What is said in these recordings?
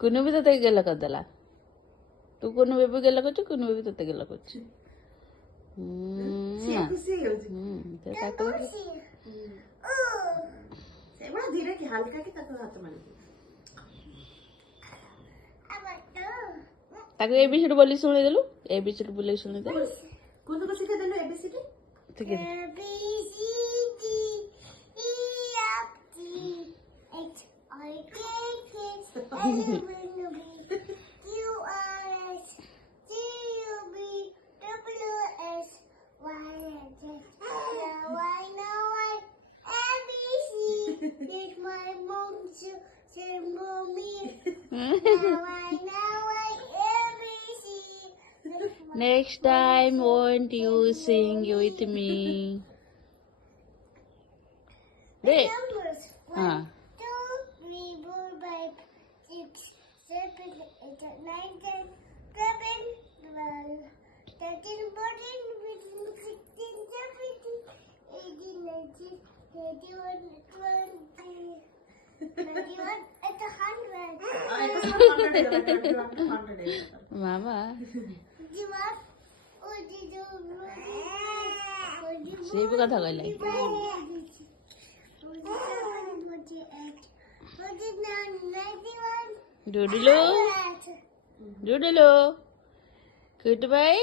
କୁନୁ ବି ତତେ ଗେଲ କରିଦେଲା। ତୁ କୁନୁ ବେବି ଗେଲ କରୁଛୁ, କୁନୁ ବେବି ତତେ ଗେଲ କରୁଛୁ। ତାକୁ ଏବିସିଡି ବୋଲି ଶୁଣେଇଦେଲୁ, ଏବିସିଡି ବୋଲି ଶୁଣେଇଦେଲୁ। Next time, won't you sing with me? Wait. 1, 2, 3, 4, 5, 6, 7, 8, 9, 10, 11, 12, 13, 14, 15, 16, 17, 18, 19, 21, 20, 21, it's 100. Mama. ସେ ବି କଥା କହିଲା। ଡୁଡୁଲୁ ଡୁଡୁଲୁ ଗୁଡ୍ ବାଇ।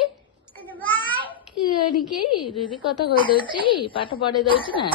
ଦିଦି କଥା କହିଦଉଛି, ପାଠ ପଢେଇ ଦଉଛି ନା।